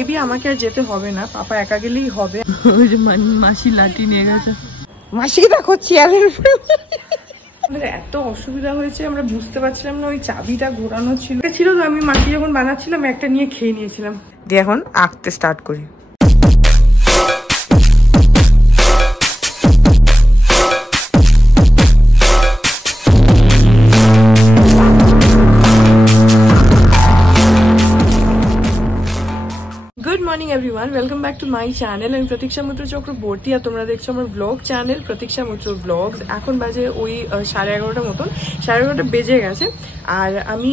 Maybe আমাকে আর যেতে হবে না, পাপা একা গেলেই হবে। ওই যে মাসি লাঠি নিয়ে গেছে, মাসিকে দেখো চেয়ারের উপরে। আমাদের এত অসুবিধা হয়েছে, আমরা বুঝতে পারছিলাম না ওই চাবিটা ঘোরানো ছিল তো আমি মাসি যখন বানাচ্ছিলাম একটা নিয়ে খেয়ে নিয়েছিলাম, দিয়ে এখন আঁকতে স্টার্ট করি। Good morning everyone, welcome back to my channel. আমি প্রতীক্ষা মিত্র চক্রবর্তী আর তোমরা দেখছো আমার ব্লগ চ্যানেল প্রতীক্ষা মিত্র ব্লগস। এখন বাজে ওই 11:30 মতন, 11:30 বেজে গেছে। আর আমি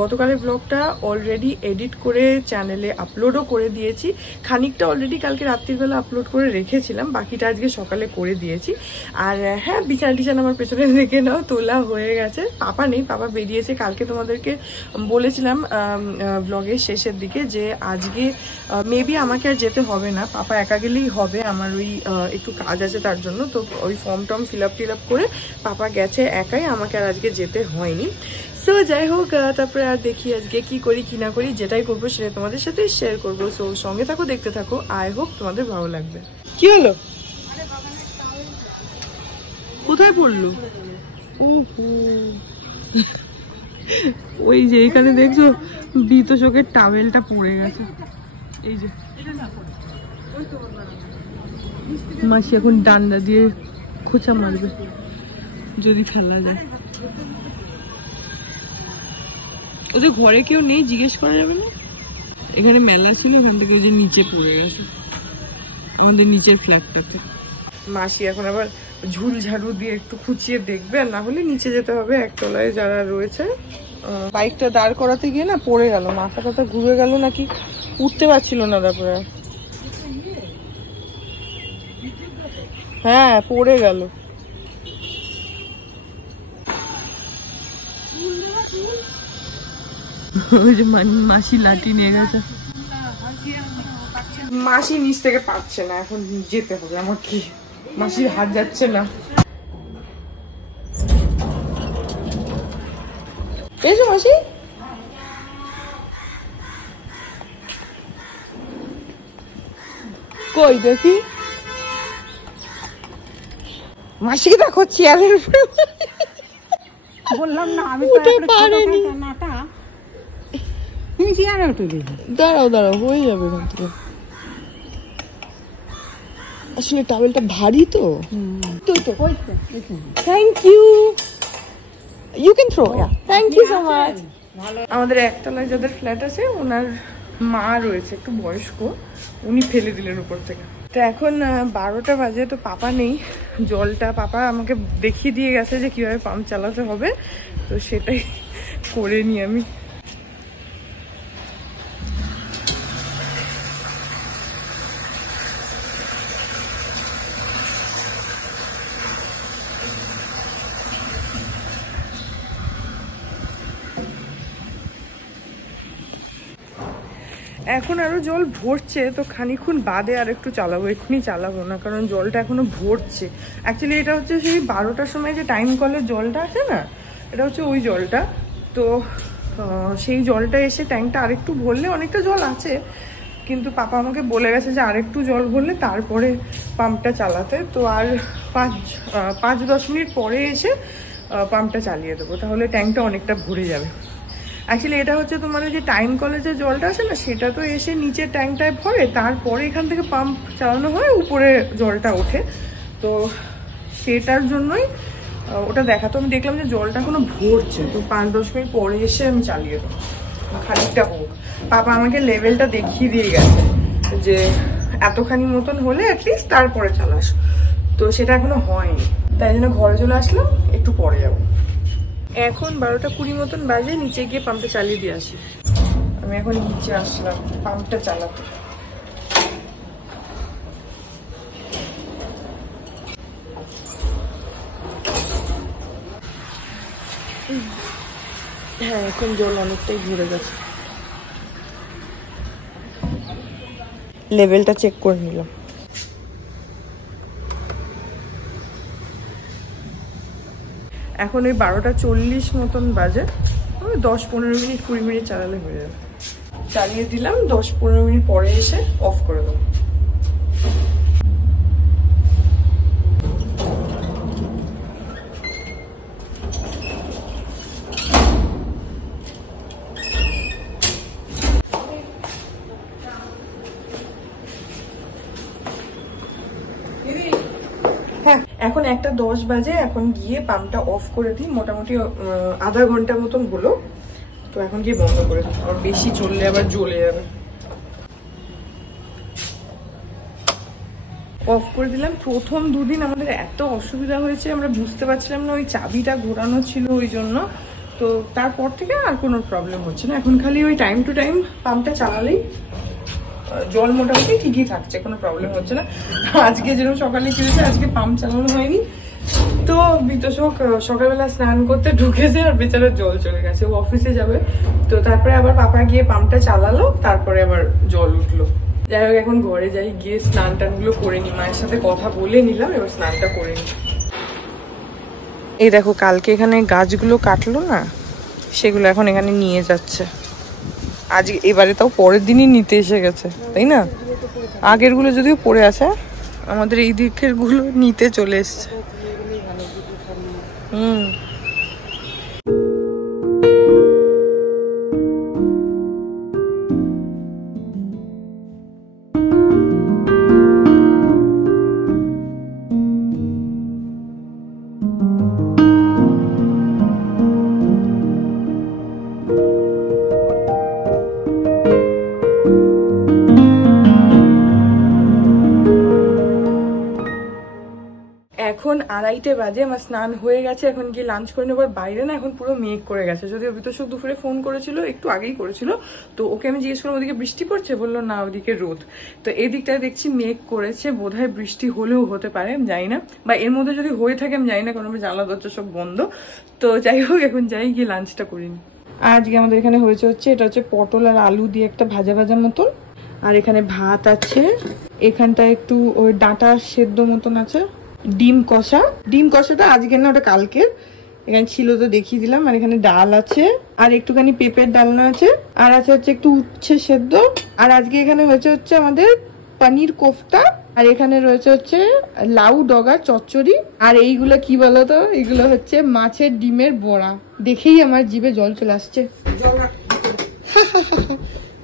গতকালের ব্লগটা অলরেডি এডিট করে চ্যানেলে আপলোডও করে দিয়েছি। খানিকটা অলরেডি কালকে রাত্রিবেলা আপলোড করে রেখেছিলাম, বাকিটা আজকে সকালে করে দিয়েছি। আর হ্যাঁ, বিছানা আমার পেছনে দেখে নাও তোলা হয়ে গেছে। পাপা নেই, পাপা বেরিয়েছে। কালকে তোমাদেরকে বলেছিলাম ব্লগের শেষের দিকে যে আজকে মেবি আমাকে আর যেতে হবে না, পাপা একা গেলেই হবে। আমার ওই একটু কাজ আছে তার জন্য, তো ওই ফর্ম টর্ম ফিল আপ করে পাপা গেছে একাই, আমাকে আর আজকে যেতে হয়নি। সো যাই হোক, তারপরে আর দেখি আজকে কি করি কি না করি, যেটাই করবো সেটা তোমাদের সাথে শেয়ার করবো। সো সঙ্গে থাকো, দেখতে থাকো, আই হোপ তোমাদের ভালো লাগবে। কি হলো, কোথায় পড়লো? ওই যে এখানে দেখছো বিতোষকের টাওয়েলটা পড়ে গেছে। এই যে মাসি এখন ডান্ডা দিয়ে খোঁচা মারবে যদি খেলা যায়। ওদের ঘরে কেউ নেই, জিজ্ঞেস করা যাবে না? এখানে মেলা ছিল, ওখান থেকে ওই যে নিচে পড়ে গেছে আমাদের নিচের ফ্ল্যাটটাতে। মাসি এখন আবার ঝুল ঝাড়ু দিয়ে একটু খুঁচিয়ে দেখবে, আর না হলে নিচে যেতে হবে একতলায় যারা রয়েছে। বাইকটা দাঁড় করাতে গিয়ে না পড়ে গেল, মাথা টাথা ঘুরে গেল নাকি, উঠতে পারছিল না। তারপরে হ্যাঁ পড়ে গেল। ওই যে মাসি লাঠি নিয়ে গেছে। মাসি নিচ থেকে পাচ্ছে না, এখন যেতে হবে আমার। কি মাসির হাত যাচ্ছে না। এসো মাসি, কই দেখি, মাসিকে দেখো চেয়ারের উপরে। বললাম না আমি উঠে পারিনি। তুমি চেয়ারে উঠে দেখি। দাঁড়াও হয়ে যাবে এখান থেকে। আসলে টাওয়েলটা ভারী তো। Thank you, you can throw. Thank you so much. আমাদের একতলায় যাদের ফ্ল্যাট আছে ওনার মা রয়েছে একটু বয়স্ক, উনি ফেলে দিলেন উপর থেকে। তো এখন 12টা বাজে, তো পাপা নেই। জলটা পাপা আমাকে দেখিয়ে দিয়ে গেছে যে কিভাবে পাম্প চালাতে হবে, তো সেটাই করে নি আমি। এখন আরো জল ভরছে, তো খানিক্ষণ বাদে আর একটু চালাবো, এক্ষুনি চালাবো না, কারণ জলটা এখনো ভরছে। অ্যাকচুয়ালি এটা হচ্ছে সেই 12টার সময় যে টাইম কলের জলটা আছে না, এটা হচ্ছে ওই জলটা। তো সেই জলটা এসে ট্যাঙ্কটা আরেকটু ভরলে, অনেকটা জল আছে, কিন্তু পাপা আমাকে বলে গেছে যে আরেকটু জল ভরলে তারপরে পাম্পটা চালাতে। তো আর 5-10 মিনিট পরে এসে পাম্পটা চালিয়ে দেবো, তাহলে ট্যাঙ্কটা অনেকটা ভরে যাবে। অ্যাকচুয়ালি এটা হচ্ছে তোমার যে টাইম কলেজের জলটা আছে না, সেটা তো এসে নিচের ট্যাঙ্কটায় ভরে, তারপরে এখান থেকে পাম্প চালানো হয়, উপরে জলটা ওঠে। তো সেটার জন্যই ওটা দেখাতো। আমি দেখলাম যে জলটা এখনো ভরছে, তো 5-10 মিনিট পরে এসে আমি চালিয়ে দেবো, খানিকটা হোক। পাপা আমাকে লেভেলটা দেখিয়ে দিয়ে গেছে যে এতখানি মতন হলে অ্যাটলিস্ট তারপরে চালাস, তো সেটা এখনো হয়নি। তাই জন্য ঘরে চলে আসলাম, একটু পরে যাবো। এখন 12টা 20 মতন বাজে, নিচে গিয়ে পাম্পটা চালিয়ে দিয়ে আসি। আমি এখন নিচে আসলাম পাম্পটা চালাতে। হ্যাঁ এখন জল অনেকটাই ভরে গেছে, লেভেলটা চেক করে নিলাম। এখন ওই 12টা 40 মতন বাজে, 10-15 মিনিট 20 মিনিট চালালে হয়ে যাবে। চালিয়ে দিলাম, 10-15 মিনিট পরে এসে অফ করে দেবো। হ্যাঁ, এখন 1:10 বাজে। এখন গিয়ে পাম্পটা অফ করে দিই। মোটামুটি আধা ঘন্টা মতন হলো, তো এখন গিয়ে বন্ধ করে দিই, আর বেশি চললে আবার জ্বলে যাবে। অফ করে দিলাম। প্রথম দুদিন আমাদের এত অসুবিধা হয়েছে, আমরা বুঝতে পারছিলাম না, ওই চাবিটা ঘোরানো ছিল ওই জন্য। তো তারপর থেকে আর কোনো প্রবলেম হচ্ছে না। এখন খালি ওই টাইম টু টাইম পাম্পটা চালালেই জল মোটামুটি ঠিকই থাকছে, কোনো প্রবলেম হচ্ছে না। আজকে যেরকম সকালে কি হয়েছে, আজকে পাম্প চালানো হয়নি, তো বিতোষক সকালবেলা স্নান করতে ঢুকেছে আর বেচারা জল চলে গেছে, ও অফিসে যাবে। তো তারপরে আবার পাপা গিয়ে পাম্পটা চালালো, তারপরে আবার জল উঠলো। যাই হোক, এখন ঘরে যাই, গিয়ে স্নান টান গুলো করে নি। মায়ের সাথে কথা বলে নিলাম, এবার স্নানটা করে নি। এই দেখো, কালকে এখানে গাছগুলো কাটলো না, সেগুলো এখন এখানে নিয়ে যাচ্ছে। আজ এবারে তাও পরের দিনই নিতে এসে গেছে, তাই না? আগের গুলো যদিও পড়ে আছে, আমাদের এই দিকের গুলো নিতে চলে এসছে। এখন 2:30 বাজে, আমার স্নান হয়ে গেছে। এখন গিয়ে লাঞ্চ করে নেবার। বাইরে না এখন পুরো মেঘ করে গেছে, যদিও বিতোষক দুপুরে ফোন করেছিল, একটু আগেই করেছিল। তো ওকে আমি জিজ্ঞেস করলাম ওদিকে বৃষ্টি পড়ছে, বললো না ওদিকে রোদ। তো এই দিকটায় দেখছি মেঘ করেছে, বোধহয় বৃষ্টি হলেও হতে পারে, আমি জানি না, বা এর মধ্যে যদি হয়ে থাকে আমি জানি না, কারণ জানলা দরজা সব বন্ধ। তো যাই হোক, এখন যাই, গিয়ে লাঞ্চটা করিনি। আজকে আমাদের এখানে হচ্ছে এটা হচ্ছে পটল আর আলু দিয়ে একটা ভাজা ভাজা মতন, আর এখানে ভাত আছে, এখানটা একটু ওই ডাঁটা সেদ্ধ মতন আছে, ডিম কষা। ডিম কষাটা আজকে না, ওটা কালকের, এখানে ছিল তো দেখিয়ে দিলাম। আর এখানে ডাল আছে, আর একটুখানি পেঁপের ডালনা আছে, আর আছে হচ্ছে একটু উচ্ছে সেদ্ধ। আর আজকে এখানে হচ্ছে আমাদের পনির কোফতা, আর এখানে রয়েছে হচ্ছে লাউ ডগা চচ্চড়ি। আর এইগুলো কি বলতো, এগুলো হচ্ছে মাছের ডিমের বড়া। দেখেই আমার জিভে জল চলে আসছে।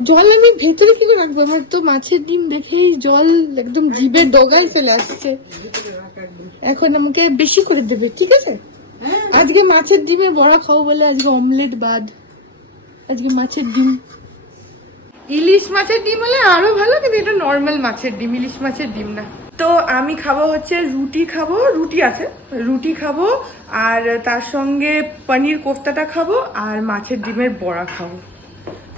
জল আমি ভেতরে কি করে রাখবো, আমার তো মাছের ডিম দেখেই জল একদম জিভের ডগায় চলে আসছে। এখন আমাকে বেশি করে দেবে, ঠিক আছে? আজকে মাছের ডিমের বড়া খাবো বলে আজকে অমলেট বাদ, আজকে মাছের ডিম। ইলিশ মাছের ডিম হলে আরো ভালো, কিন্তু এটা নর্মাল মাছের ডিম, ইলিশ মাছের ডিম না। তো আমি খাবো হচ্ছে রুটি খাবো, রুটি আছে, রুটি খাবো, আর তার সঙ্গে পনির কোফতাটা খাবো, আর মাছের ডিমের বড়া খাবো।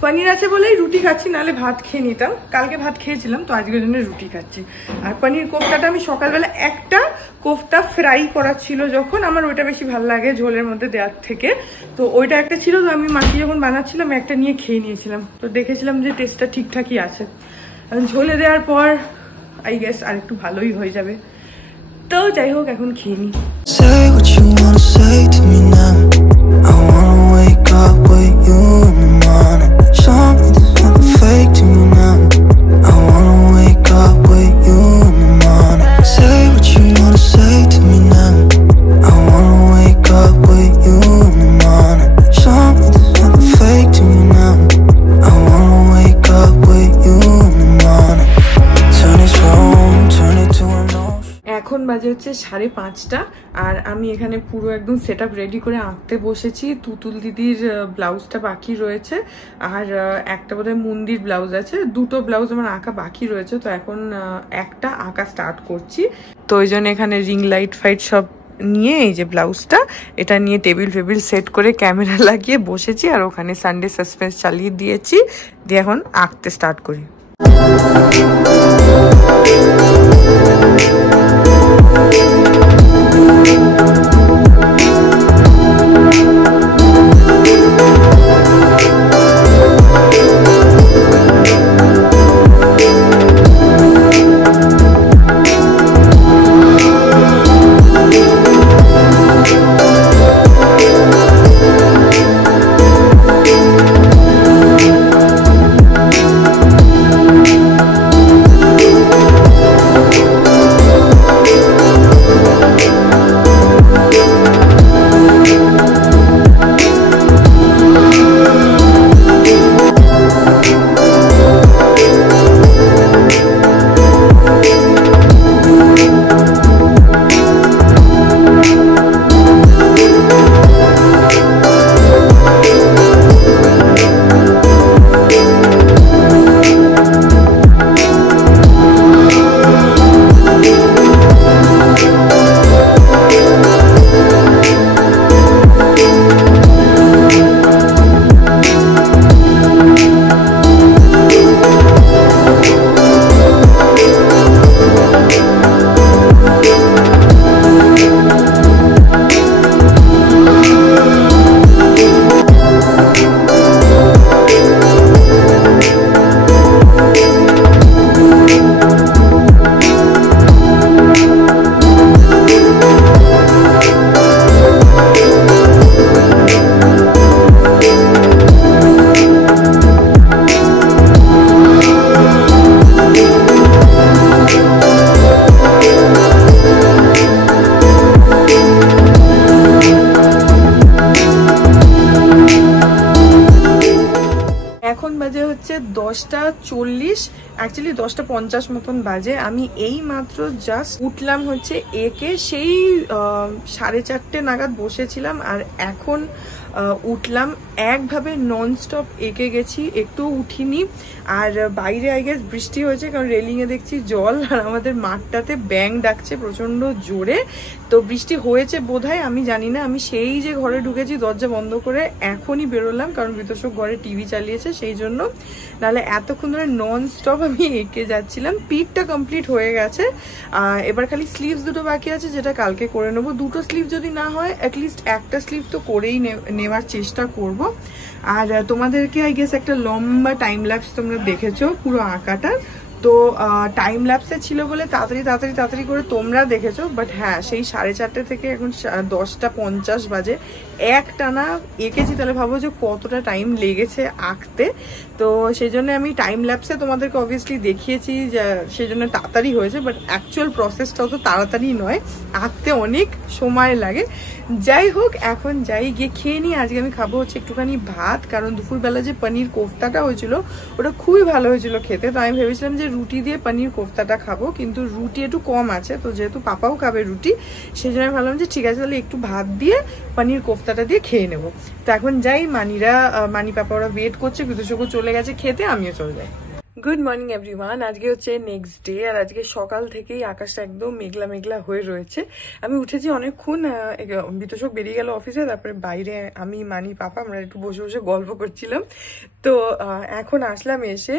পনির আছে বলেই রুটি খাচ্ছি, নাহলে ভাত খেয়ে নিতাম। কালকে ভাত খেয়েছিলাম, তো আজকের জন্য রুটি খাচ্ছি। আর পনির কোফতাটা আমি সকালবেলা একটা কোফতা ফ্রাই করা ছিল, যখন আমার ওইটা বেশি ভালো লাগে ঝোলের মধ্যে দেওয়ার থেকে, তো ওইটা একটা ছিল। তো আমি মাসি যখন বানাচ্ছিলাম একটা নিয়ে খেয়ে নিয়েছিলাম, তো দেখেছিলাম যে টেস্টটা ঠিকঠাকই আছে। ঝোলে দেওয়ার পর আই গেস আর একটু ভালোই হয়ে যাবে। তো যাই হোক, এখন খেয়ে নিই। Fake to me now. I wanna wake up with you in the morning. Say what you wanna say to me now. I wanna wake up with you in the morning. Show me there's nothing fake to me now. I wanna wake up with you in the morning. Turn this room, turn it to an ocean. এখন বাজে হচ্ছে 5:30, আর আমি এখানে পুরো একদম set up ready করে আঁকতে বসেছি। তুতুল দিদির ব্লাউজটা বাকি রয়েছে, আর একটা বোধহয় মন্দির ব্লাউজ আছে। দুটো ব্লাউজ আমার আঁকা বাকি রয়েছে, তো এখন একটা আঁকা স্টার্ট করছি। তো ওই জন্য এখানে রিং লাইট ফাইট সব নিয়ে, এই যে ব্লাউজটা, এটা নিয়ে টেবিল ফেবিল সেট করে ক্যামেরা লাগিয়ে বসেছি, আর ওখানে সানডে সাসপেন্স চালিয়ে দিয়েছি, দিয়ে এখন আঁকতে স্টার্ট করি। বাজে হচ্ছে 10:40, অ্যাকচুয়ালি 10:50 মতন বাজে। আমি এই মাত্র জাস্ট উঠলাম হচ্ছে একে, সেই 4:30 নাগাদ বসেছিলাম আর এখন উঠলাম। একভাবে ননস্টপ এঁকে গেছি, একটু উঠিনি। আর বাইরে আই গেস বৃষ্টি হয়েছে, কারণ রেলিংয়ে দেখছি জল, আর আমাদের মাঠটাতে ব্যাঙ ডাকছে প্রচণ্ড জোরে। তো বৃষ্টি হয়েছে বোধহয়, আমি জানি না। আমি সেই যে ঘরে ঢুকেছি দরজা বন্ধ করে এখনই বেরোলাম, কারণ বিতোষক ঘরে টিভি চালিয়েছে সেই জন্য, নাহলে এতক্ষণ ধরে ননস্টপ আমি এঁকে যাচ্ছিলাম। পিঠটা কমপ্লিট হয়ে গেছে, এবার খালি স্লিভস দুটো বাকি আছে, যেটা কালকে করে নেবো। দুটো স্লিভ যদি না হয় অ্যাটলিস্ট একটা স্লিভ তো করেই নেওয়ার চেষ্টা করব। আর তোমাদেরকে আই গেস একটা লম্বা টাইম ল্যাপস তোমরা দেখেছো পুরো আঁকাটা, তো টাইম ল্যাপসে ছিল বলে তাড়াতাড়ি করে তোমরা দেখেছো। বাট হ্যাঁ, সেই 4:30 থেকে এখন 10:50 বাজে একটানা এঁকেছি। তাহলে ভাবো যে কতটা টাইম লেগেছে আঁকতে। তো সেই জন্য আমি টাইম ল্যাপসে তোমাদেরকে অবভিয়াসলি দেখিয়েছি, সেই জন্য তাড়াতাড়ি হয়েছে। বাট অ্যাকচুয়াল প্রসেসটাও তো তাড়াতাড়ি নয়, আঁকতে অনেক সময় লাগে। যাই হোক, এখন যাই গিয়ে খেয়ে নিই। আজকে আমি খাবো হচ্ছে একটুখানি ভাত, কারণ দুপুরবেলা যে পনির কোফতাটা হয়েছিল ওটা খুবই ভালো হয়েছিল খেতে। তো আমি ভেবেছিলাম যে রুটি দিয়ে পনির কোফতাটা খাবো, কিন্তু রুটি একটু কম আছে। তো যেহেতু পাপাও খাবে রুটি, সেই জন্য আমি ভাবলাম যে ঠিক আছে তাহলে একটু ভাত দিয়ে পনির কোফতাটা দিয়ে খেয়ে নেবো। তো এখন যাই, মানি পাপা ওরা ওয়েট করছে, বিদুষকও চলে গেছে খেতে, আমিও চলে যাই। Good morning everyone. আজকে হচ্ছে নেক্সট ডে, আর আজকে সকাল থেকেই আকাশটা একদম মেঘলা মেঘলা হয়ে রয়েছে। আমি উঠেছি অনেকক্ষণ, বিতোষক বেরিয়ে গেল অফিসে, তারপরে বাইরে আমি মানি পাপা আমরা একটু বসে বসে গল্প করছিলাম। তো এখন আসলাম, এসে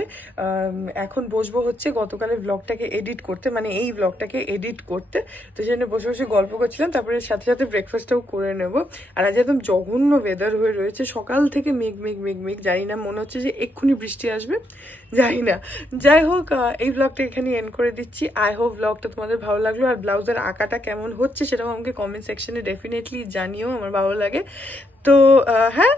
এখন বসবো হচ্ছে গতকালের ব্লগটাকে এডিট করতে, মানে এই ব্লগটাকে এডিট করতে। তো সেই জন্য বসে বসে গল্প করছিলাম, তারপরে সাথে সাথে ব্রেকফাস্টটাও করে নেব। আর আজ একদম জঘন্য ওয়েদার হয়ে রয়েছে, সকাল থেকে মেঘ মেঘ মেঘ মেঘ, জানি না, মনে হচ্ছে যে এক্ষুনি বৃষ্টি আসবে, জানি না। যাই হোক, এই ব্লগটা এখানে এন্ড করে দিচ্ছি। আই হোপ ব্লগটা তোমাদের ভালো লাগলো। আর ব্লাউজের আঁকাটা কেমন হচ্ছে সেটাও আমাকে কমেন্ট সেকশনে ডেফিনেটলি জানিও, আমার ভালো লাগে। তো হ্যাঁ,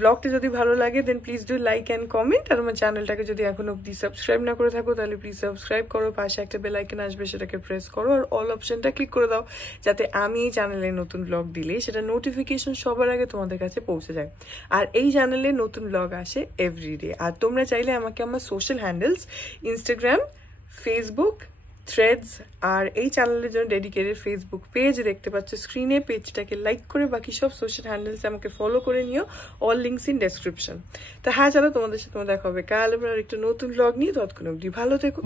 ব্লগটা যদি ভালো লাগে দেন please do like and comment. আর আমার চ্যানেলটাকে যদি এখন অব্দি সাবস্ক্রাইব না করে থাকো তাহলে প্লিজ সাবস্ক্রাইব করো, পাশে একটা বেল আইকন আসবে সেটাকে প্রেস করো, আর অল অপশনটা ক্লিক করে দাও, যাতে আমি এই চ্যানেলে নতুন ব্লগ দিলে সেটা নোটিফিকেশন সবার আগে তোমাদের কাছে পৌঁছে যায়। আর এই চ্যানেলে নতুন ব্লগ আসে এভরিডে। আর তোমরা চাইলে আমাকে আমার social handles Instagram, Facebook, threads আর এই চ্যানেলের জন্য ডেডিকেটেড ফেসবুক পেজ দেখতে পাচ্ছ স্ক্রিনে। পেজটাকে লাইক করে বাকি সব সোশ্যাল হ্যান্ডেলস আমাকে ফলো করে নিও, অল লিঙ্কস ইন ডেসক্রিপশন। তো হ্যাঁ, চলো তোমাদের সাথে দেখা হবে কাল আবার একটা নতুন ব্লগ নিয়ে। ততক্ষণ অবধি ভালো থেকো।